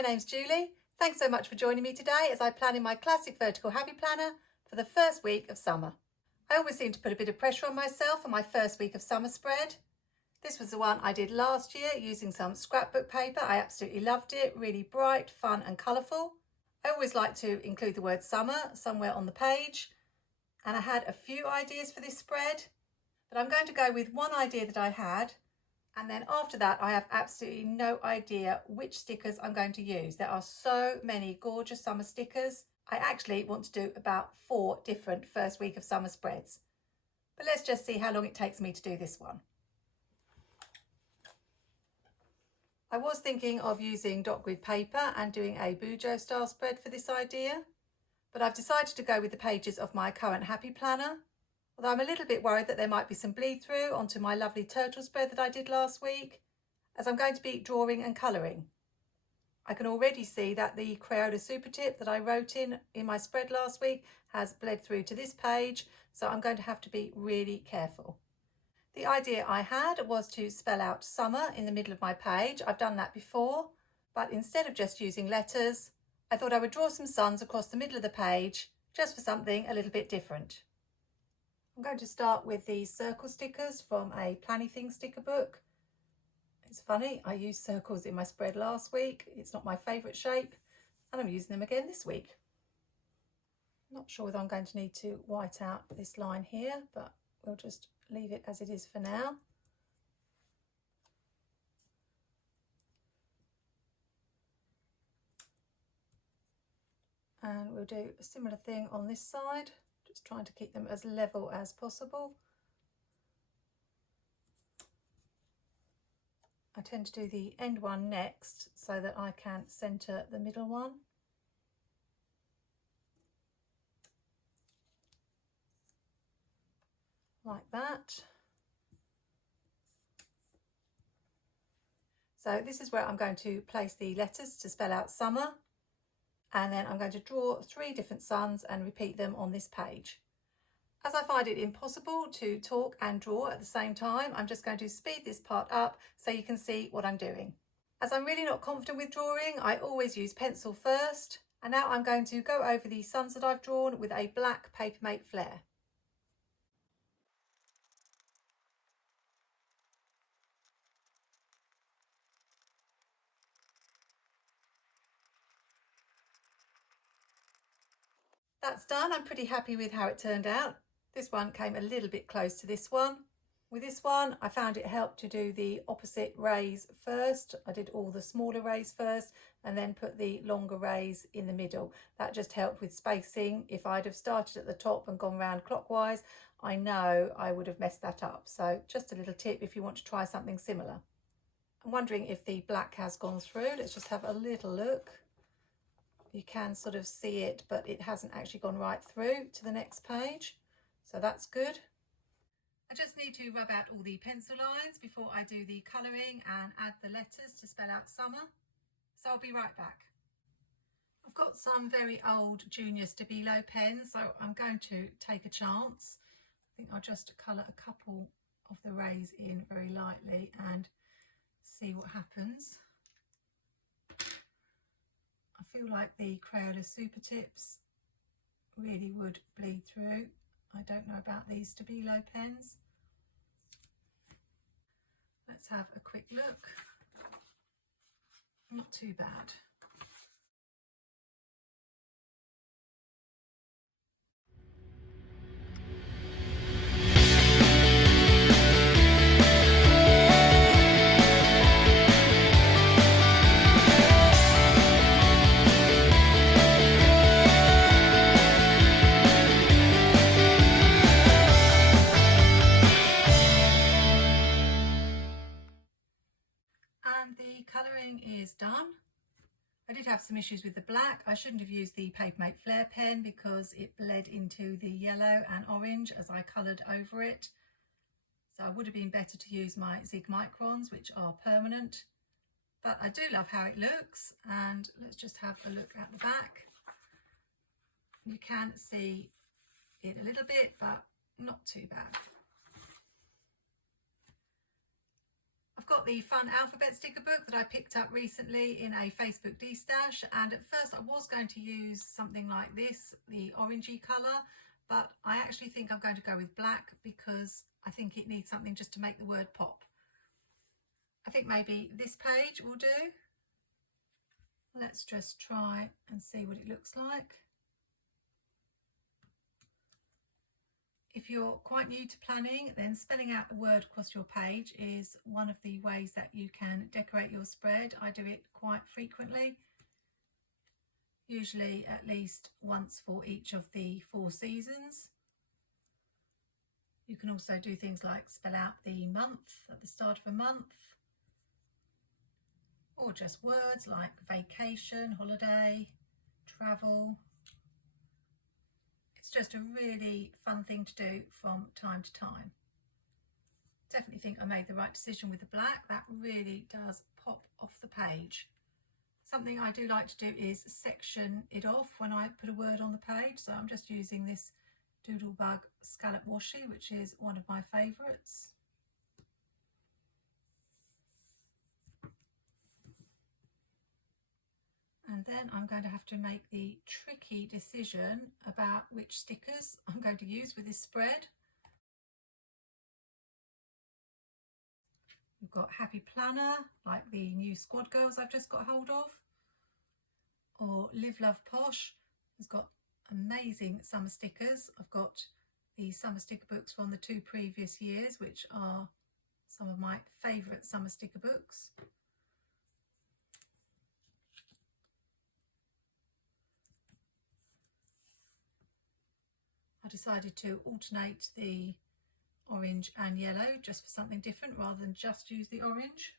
my name's Julie. Thanks so much for joining me today as I plan in my classic vertical happy planner for the first week of summer. I always seem to put a bit of pressure on myself for my first week of summer spread. This was the one I did last year using some scrapbook paper. I absolutely loved it, really bright, fun and colourful. I always like to include the word summer somewhere on the page, and I had a few ideas for this spread, but I'm going to go with one idea that I had, and then after that I have absolutely no idea which stickers I'm going to use. There are so many gorgeous summer stickers. I actually want to do about 4 different first week of summer spreads, but let's just see how long it takes me to do this one. I was thinking of using dot grid paper and doing a Bujo style spread for this idea, but I've decided to go with the pages of my current happy planner, although I'm a little bit worried that there might be some bleed through onto my lovely turtle spread that I did last week, as I'm going to be drawing and colouring. I can already see that the Crayola super tip that I wrote in my spread last week has bled through to this page, so I'm going to have to be really careful. The idea I had was to spell out summer in the middle of my page. I've done that before, but instead of just using letters, I thought I would draw some suns across the middle of the page just for something a little bit different. I'm going to start with these circle stickers from a Planny Thing sticker book. It's funny, I used circles in my spread last week. It's not my favourite shape, and I'm using them again this week. I'm not sure whether I'm going to need to white out this line here, but we'll just leave it as it is for now. And we'll do a similar thing on this side, just trying to keep them as level as possible. I tend to do the end one next so that I can centre the middle one. Like that. So this is where I'm going to place the letters to spell out summer, and then I'm going to draw 3 different suns and repeat them on this page. As I find it impossible to talk and draw at the same time, I'm just going to speed this part up so you can see what I'm doing. As I'm really not confident with drawing, I always use pencil first, and now I'm going to go over the suns that I've drawn with a black Papermate Flare. That's done. I'm pretty happy with how it turned out. This one came a little bit close to this one. With this one, I found it helped to do the opposite rays first. I did all the smaller rays first and then put the longer rays in the middle. That just helped with spacing. If I'd have started at the top and gone round clockwise, I know I would have messed that up. So just a little tip if you want to try something similar. I'm wondering if the black has gone through. Let's just have a little look. You can sort of see it, but it hasn't actually gone right through to the next page. So that's good. I just need to rub out all the pencil lines before I do the colouring and add the letters to spell out summer. So I'll be right back. I've got some very old Junior Stabilo pens, so I'm going to take a chance. I think I'll just colour a couple of the rays in very lightly and see what happens. I feel like the Crayola super tips really would bleed through. I don't know about these Stabilo pens. Let's have a quick look. Not too bad. The colouring is done. I did have some issues with the black. I shouldn't have used the Papermate Flare pen because it bled into the yellow and orange as I coloured over it. So it would have been better to use my Zig Microns, which are permanent. But I do love how it looks, and let's just have a look at the back. You can see it a little bit, but not too bad. got the fun alphabet sticker book that I picked up recently in a Facebook destash, and at first I was going to use something like this, the orangey colour, but I actually think I'm going to go with black because I think it needs something just to make the word pop. I think maybe this page will do. Let's just try and see what it looks like. If you're quite new to planning, then spelling out the word across your page is one of the ways that you can decorate your spread. I do it quite frequently, usually at least once for each of the 4 seasons. You can also do things like spell out the month at the start of a month, or just words like vacation, holiday, travel. It's just a really fun thing to do from time to time. Definitely think I made the right decision with the black. That really does pop off the page. Something I do like to do is section it off when I put a word on the page. So I'm just using this Doodlebug Scallop washi, which is one of my favourites. And then I'm going to have to make the tricky decision about which stickers I'm going to use with this spread. We've got Happy Planner, like the new Squad Girls I've just got hold of. Or liveloveposh has got amazing summer stickers. I've got the summer sticker books from the 2 previous years, which are some of my favourite summer sticker books. I decided to alternate the orange and yellow just for something different rather than just use the orange.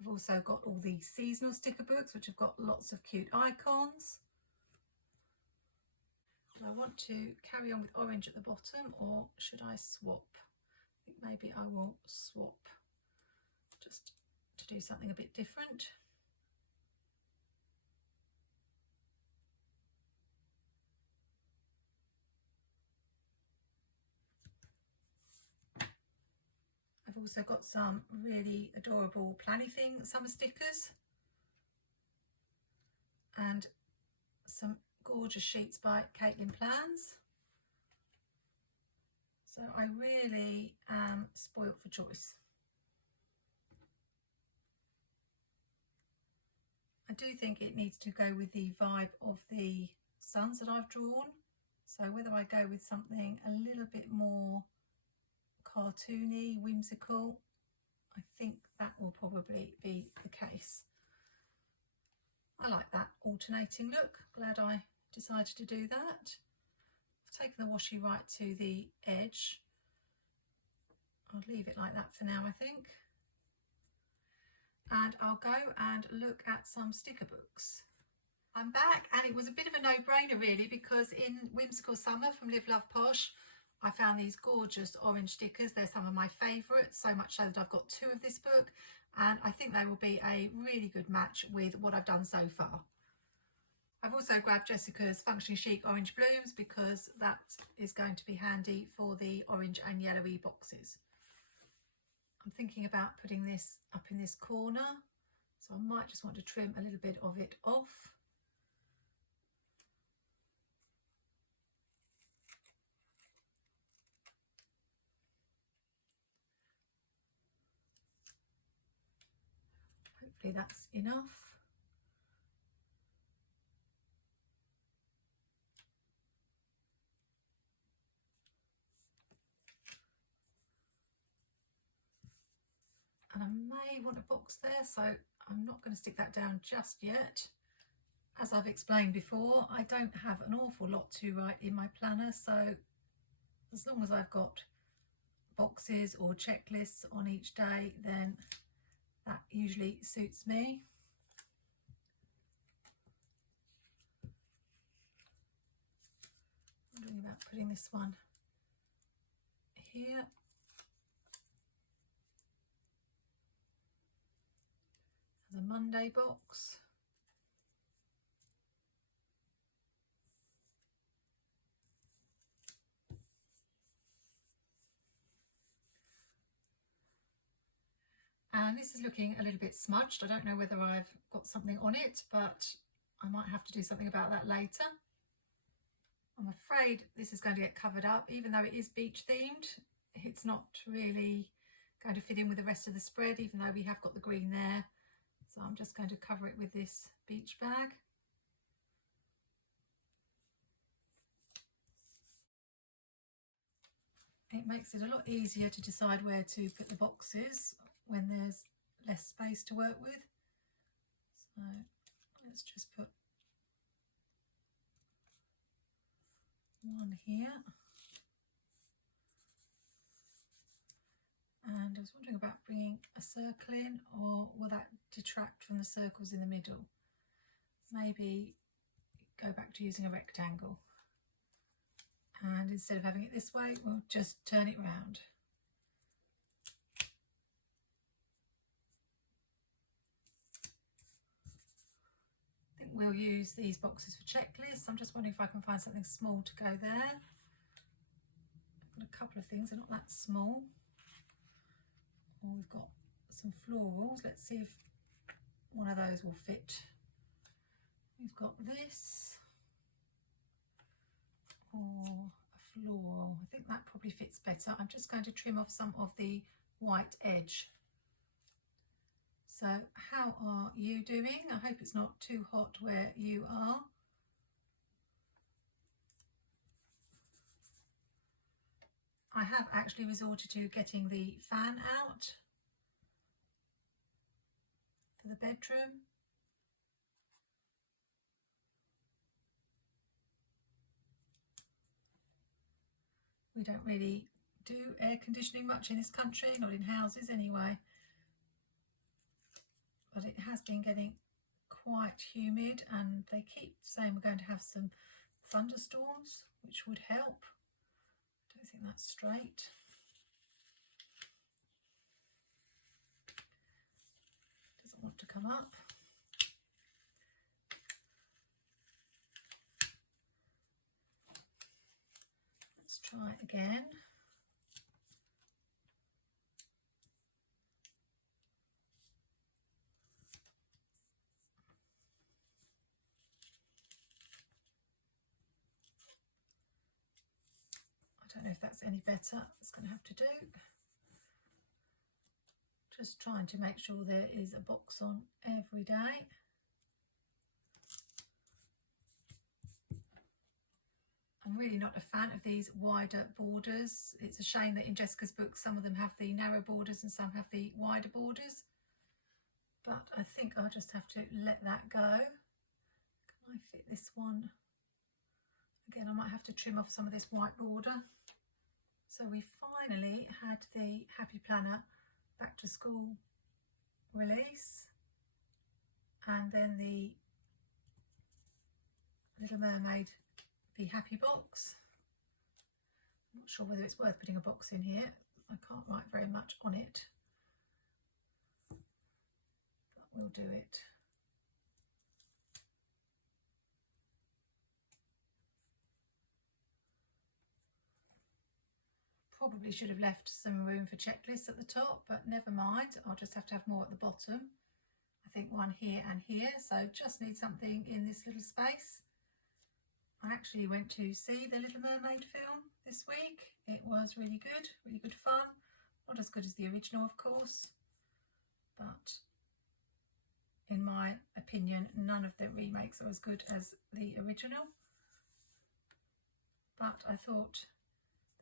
I've also got all the seasonal sticker books which have got lots of cute icons. Do I want to carry on with orange at the bottom, or should I swap? I think maybe I will swap just to do something a bit different. I've also got some really adorable planny thing summer stickers and some gorgeous sheets by Caitlin Plans. So I really am spoilt for choice. I do think it needs to go with the vibe of the suns that I've drawn. So whether I go with something a little bit more cartoony, whimsical, I think that will probably be the case. I like that alternating look. Glad I decided to do that. I've taken the washi right to the edge. I'll leave it like that for now, I think. And I'll go and look at some sticker books. I'm back, and it was a bit of a no-brainer really, because in Whimsical Summer from Live Love Posh I found these gorgeous orange stickers. They're some of my favourites, so much so that I've got 2 of this book, and I think they will be a really good match with what I've done so far. I've also grabbed Jessica's Functionally Chic Orange Blooms because that is going to be handy for the orange and yellowy boxes. I'm thinking about putting this up in this corner, so I might just want to trim a little bit of it off. Hopefully that's enough. And I may want a box there, so I'm not going to stick that down just yet. As I've explained before, I don't have an awful lot to write in my planner, so as long as I've got boxes or checklists on each day, then that usually suits me. I'm wondering about putting this one here. As a Monday box. And this is looking a little bit smudged. I don't know whether I've got something on it, but I might have to do something about that later. I'm afraid this is going to get covered up. Even though it is beach themed, it's not really going to fit in with the rest of the spread, even though we have got the green there. So I'm just going to cover it with this beach bag. It makes it a lot easier to decide where to put the boxes when there's less space to work with. So let's just put one here. And I was wondering about bringing a circle in, or will that detract from the circles in the middle? Maybe go back to using a rectangle. And instead of having it this way, we'll just turn it round. I think we'll use these boxes for checklists. I'm just wondering if I can find something small to go there. I've got a couple of things, they're not that small. Or we've got some florals. Let's see if one of those will fit. We've got this, or a floral. I think that probably fits better. I'm just going to trim off some of the white edge. So how are you doing? I hope it's not too hot where you are. I have actually resorted to getting the fan out for the bedroom. We don't really do air conditioning much in this country, not in houses anyway. But it has been getting quite humid, and they keep saying we're going to have some thunderstorms, which would help. I don't think that's straight. Doesn't want to come up. Let's try it again. I don't know if that's any better. It's going to have to do. Just trying to make sure there is a box on every day. I'm really not a fan of these wider borders. It's a shame that in Jessica's book some of them have the narrow borders and some have the wider borders. But I think I'll just have to let that go. Can I fit this one? Again, I might have to trim off some of this white border. So we finally had the Happy Planner back to school release, and then the Little Mermaid Be Happy box. I'm not sure whether it's worth putting a box in here. I can't write very much on it, but we'll do it. Probably should have left some room for checklists at the top, but never mind. I'll just have to have more at the bottom. I think one here and here, so just need something in this little space. I actually went to see the Little Mermaid film this week. It was really good fun. Not as good as the original, of course, but in my opinion, none of the remakes are as good as the original. But I thought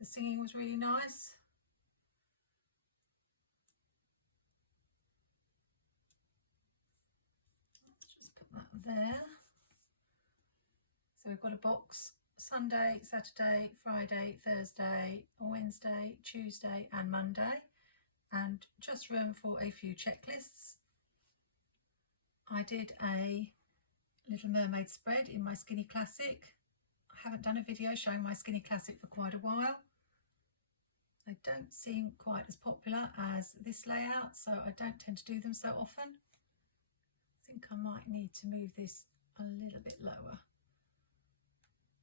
the singing was really nice. Let's just put that there. So we've got a box Sunday, Saturday, Friday, Thursday, Wednesday, Tuesday and Monday, and just room for a few checklists. I did a Little Mermaid spread in my Skinny Classic. I haven't done a video showing my Skinny Classic for quite a while. They don't seem quite as popular as this layout, so I don't tend to do them so often. I think I might need to move this a little bit lower.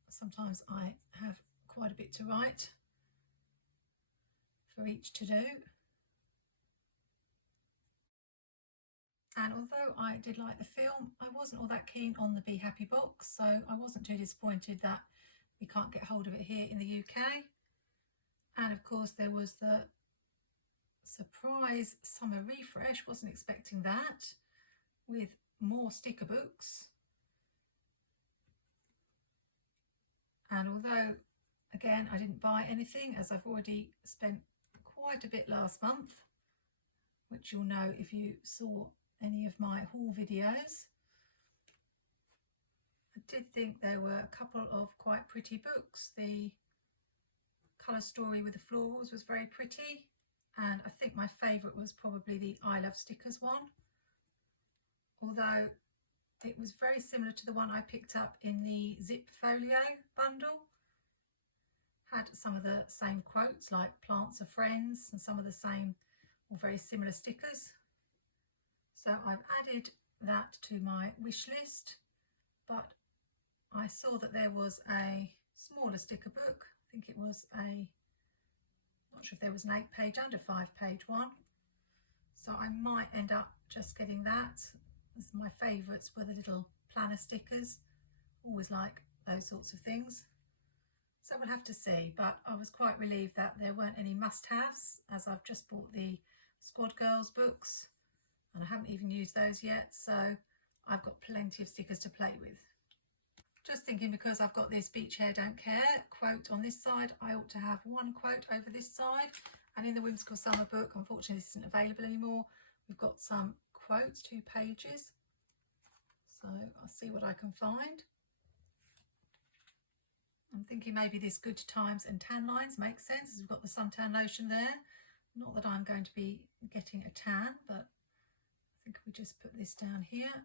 Sometimes I have quite a bit to write for each to do. And although I did like the film, I wasn't all that keen on the Be Happy box, so I wasn't too disappointed that we can't get hold of it here in the UK. And of course there was the surprise summer refresh, wasn't expecting that, with more sticker books. And although again I didn't buy anything, as I've already spent quite a bit last month, which you'll know if you saw any of my haul videos, I did think there were a couple of quite pretty books. The colour story with the florals was very pretty, and I think my favourite was probably the I Love Stickers one, although it was very similar to the one I picked up in the Zip Folio bundle. Had some of the same quotes like plants are friends and some of the same or very similar stickers. So I've added that to my wish list, but I saw that there was a smaller sticker book. I think it was not sure if there was an 8-page and a 5-page one. So I might end up just getting that, as my favourites were the little planner stickers. Always like those sorts of things. So we'll have to see, but I was quite relieved that there weren't any must-haves, as I've just bought the Squad Girls books and I haven't even used those yet, so I've got plenty of stickers to play with. Just thinking, because I've got this Beach Hair Don't Care quote on this side, I ought to have one quote over this side. And in the Whimsical Summer book, unfortunately this isn't available anymore, we've got some quotes, 2 pages. So I'll see what I can find. I'm thinking maybe this Good Times and Tan Lines makes sense, as we've got the suntan lotion there. Not that I'm going to be getting a tan, but I think we just put this down here.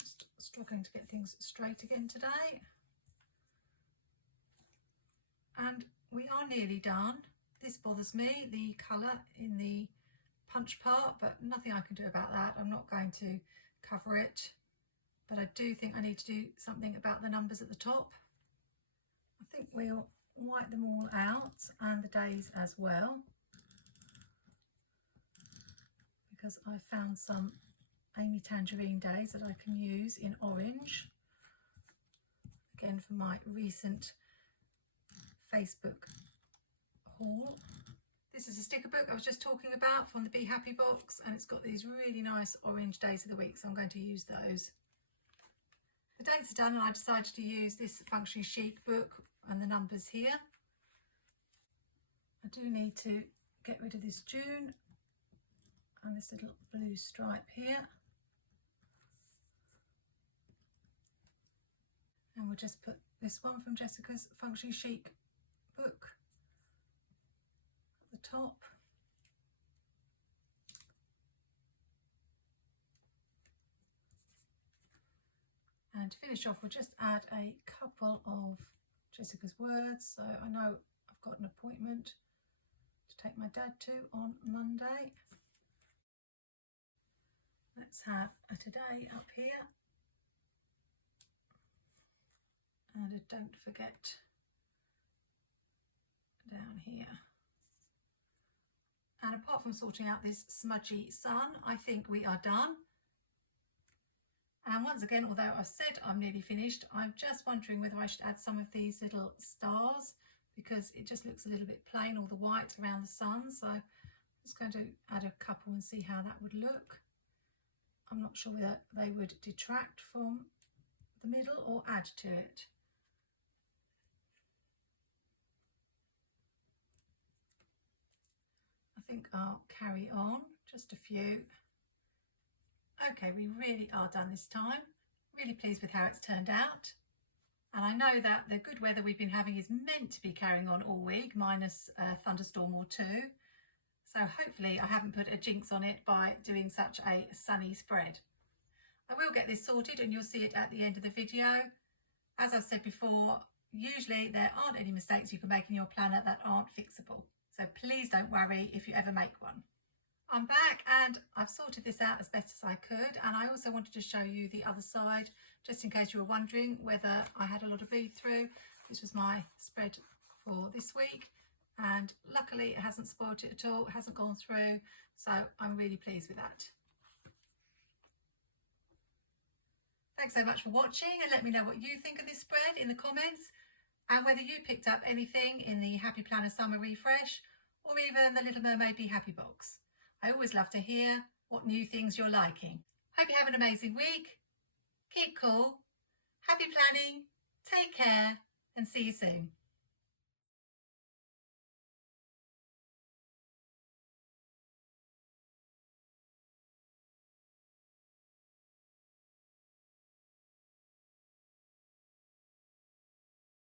Just struggling to get things straight again today. And we are nearly done. This bothers me, the colour in the punch part, but nothing I can do about that. I'm not going to cover it, but I do think I need to do something about the numbers at the top. I think we'll wipe them all out, and the days as well, because I found some Amy Tangerine days that I can use in orange, again for my recent Facebook haul. This is a sticker book I was just talking about from the Be Happy box, and it's got these really nice orange days of the week, so I'm going to use those. The dates are done, and I decided to use this Functionally Chic book and the numbers here. I do need to get rid of this June and this little blue stripe here. And we'll just put this one from Jessica's Functionally Chic book at the top. And to finish off, we'll just add a couple of Jessica's words. So I know I've got an appointment to take my dad to on Monday. Let's have a today up here. And a don't forget down here. And apart from sorting out this smudgy sun, I think we are done. And once again, although I've said I'm nearly finished, I'm just wondering whether I should add some of these little stars, because it just looks a little bit plain, all the white around the sun. So I'm just going to add a couple and see how that would look. I'm not sure whether they would detract from the middle or add to it. I think I'll carry on, just a few. Okay, we really are done this time. Really pleased with how it's turned out. And I know that the good weather we've been having is meant to be carrying on all week, minus a thunderstorm or two. So hopefully I haven't put a jinx on it by doing such a sunny spread. I will get this sorted and you'll see it at the end of the video. As I've said before, usually there aren't any mistakes you can make in your planner that aren't fixable. So please don't worry if you ever make one. I'm back and I've sorted this out as best as I could, and I also wanted to show you the other side just in case you were wondering whether I had a lot of bleed through. This was my spread for this week and luckily it hasn't spoiled it at all, it hasn't gone through, so I'm really pleased with that. Thanks so much for watching, and let me know what you think of this spread in the comments and whether you picked up anything in the Happy Planner Summer Refresh or even the Little Mermaid Be Happy box. I always love to hear what new things you're liking. Hope you have an amazing week. Keep cool, happy planning, take care, and see you soon.